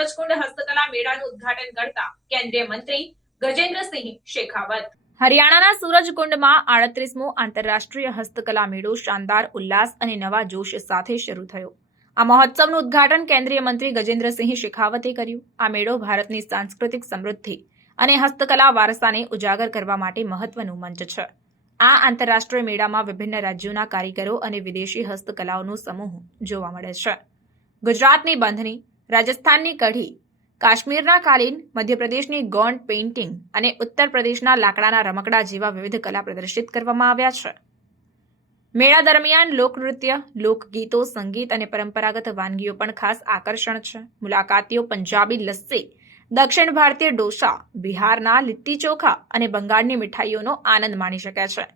સૂરજકુંડ હસ્તકલા મેળાનું ઉદ્ઘાટન કરતા કેન્દ્રીય મંત્રી ગજેન્દ્રસિંહ શેખાવત। હરિયાણાના સૂરજકુંડમાં 38મો આંતરરાષ્ટ્રીય હસ્તકલા મેળો શાનદાર ઉલ્લાસ અને નવા જોશ સાથે શરૂ થયો। આ મહોત્સવનું ઉદ્ઘાટન કેન્દ્રીય મંત્રી ગજેન્દ્રસિંહ શેખાવતે કર્યું। આ મેળો ભારતની સાંસ્કૃતિક સમૃદ્ધિ અને હસ્તકલા વારસાને ઉજાગર કરવા માટે મહત્વનું મંચ છે। આ આંતરરાષ્ટ્રીય મેળામાં વિભિન્ન રાજ્યોના કારીગરો અને વિદેશી હસ્તકલાઓનો સમૂહ જોવા મળે છે। ગુજરાતની બાંધણી, રાજસ્થાનની કઢી, કાશ્મીરના કાલીન, મધ્યપ્રદેશની ગોંડ પેઇન્ટિંગ અને ઉત્તર પ્રદેશના લાકડાના રમકડા જેવા વિવિધ કલા પ્રદર્શિત કરવામાં આવ્યા છે। મેળા દરમિયાન લોકનૃત્ય, લોકગીતો, સંગીત અને પરંપરાગત વાનગીઓ પણ ખાસ આકર્ષણ છે। મુલાકાતીઓ પંજાબી લસ્સી, દક્ષિણ ભારતીય ડોસા, બિહારના લીટ્ટી ચોખા અને બંગાળની મીઠાઈઓનો આનંદ માણી શકે છે।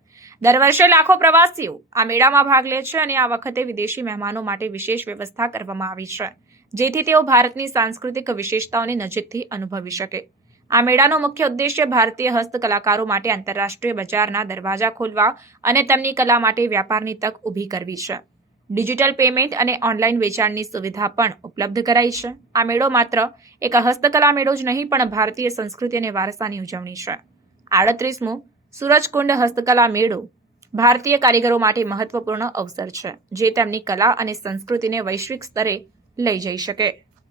દર વર્ષે લાખો પ્રવાસીઓ આ મેળામાં ભાગ લે છે અને આ વખતે વિદેશી મહેમાનો માટે વિશેષ વ્યવસ્થા કરવામાં આવી છે, જેથી તેઓ ભારતની સાંસ્કૃતિક વિશેષતાઓને નજીકથી અનુભવી શકે। આ મેળાનો મુખ્ય ઉદ્દેશ્ય ભારતીય હસ્તકલાકારો માટે આંતરરાષ્ટ્રીય બજારના દરવાજા ખોલવા અને તેમની કલા માટે વ્યાપારની તક ઊભી કરવી છે। ડિજિટલ પેમેન્ટ અને ઓનલાઈન વેચાણની સુવિધા પણ ઉપલબ્ધ કરાઈ છે। આ મેળો માત્ર એક હસ્તકલા મેળો જ નહીં, પણ ભારતીય સંસ્કૃતિ અને વારસાની ઉજવણી છે। 38મો સૂરજકુંડ હસ્તકલા મેળો ભારતીય કારીગરો માટે મહત્વપૂર્ણ અવસર છે, જે તેમની કલા અને સંસ્કૃતિને વૈશ્વિક સ્તરે લઈ જઈ શકે।